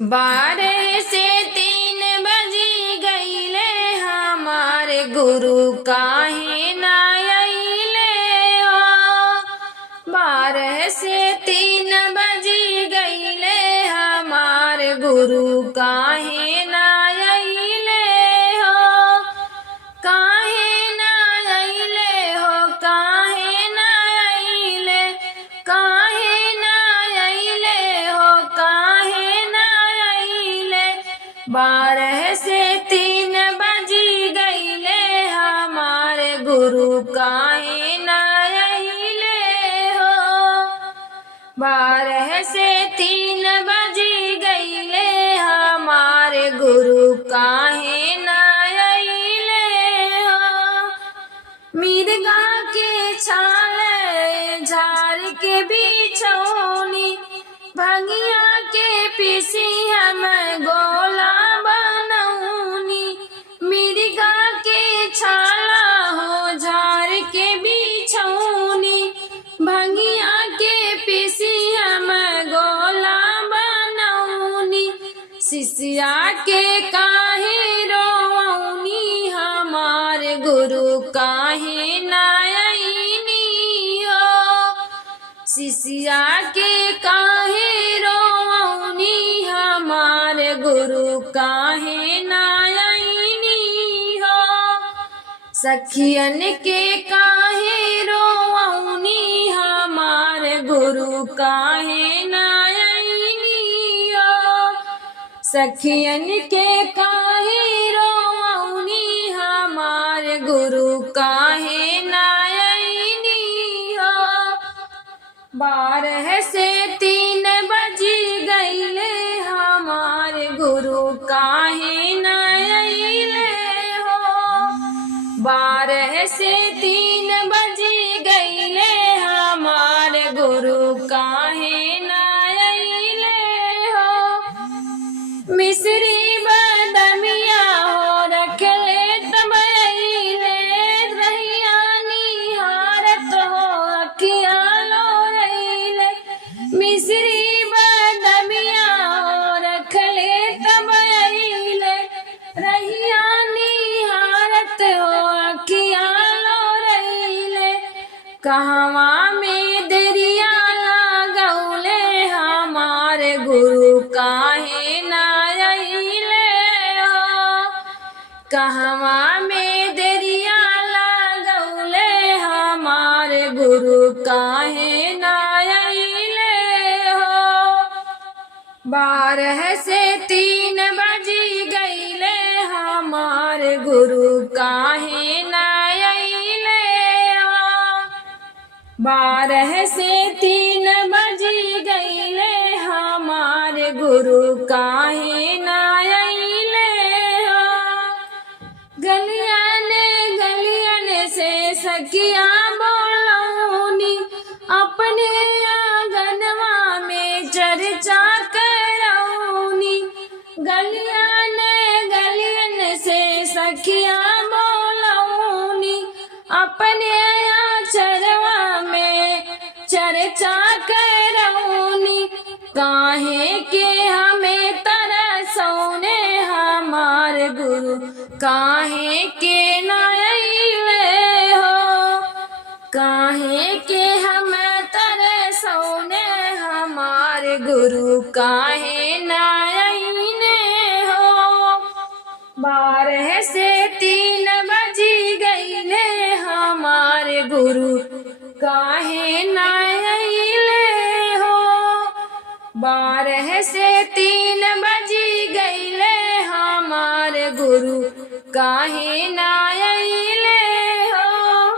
12 से 3 बजी गईले हमारे गुरु काहे ना अइले हो। 12 से 3 बजी गईले हमारे गुरु काहे ना अइले हो। काहे ना अइले हो, काहे ना अइले, काहे ना अइले हो, काहे ना अइले। 12 से 3 बजी गईले हमारे गुरु काहे ना अइले हो। 12 से 3 बजी गईले हमारे गुरु काहे ना अइले हो। मिर्गा के छाल झाड़ के बिछौनी, भंगिया के पीसी हम गोला बनौनी। मिर्गा के छाला हो झाड़ के बिछौनी, भंगिया के पीसी हम गोला बनौनी। शिष्या के काहे रोवनी, हमारे गुरु काहे ना अइनी हो। शिष्या के काहे रोवनी, हमारे गुरु काहे ना अइनी हो। सखियन के काहे रोवनी, हमारे गुरु काहे ना अइनी हो। सखियन के काहे रोवनी, हमारे गुरु काहे ना अइनी हो। 12 से 3 बजी गईले हमारे गुरु काहे ना अइले हो। 12 से 3 बजी गईले हमारे गुरु काहे ना अइले हो। मिस्री बदमिया हो रखले तब अइले, रहिया निहारत हो अखिया लोरइले। मिस्री बदमिया हो रखले तब अइले, रहिया निहारत हो अखिया लोरइले। कहवा में देरिया लागौले हमारे गुरु काहे ना अइले हो। कहवा में देरिया लागौले हमारे गुरु काहे ना अइले हो। 12 से 3 बजी गईले हमारे गुरु काहे ना अइले हो। 12 से 3 बजी गईले हमारे गुरु काहे ना अइले हो। गलियन गलियन से सखिया बोलौनी, अपने आंगनवा में चर्चा करौनी। गलियन गलियन से सखिया बोलौनी, अपने आचरवा में चर्चा करौनी। काहे के हमें तरसौने हमारे गुरु काहे के ना अइले हो। काहे के हमें तरसौने हमारे गुरु काहे ना अइले हो। 12 से 3 बजी गईले हमारे गुरु काहे ना अइले हो। 12 से 3 बजी गईले हमारे गुरु काहे ना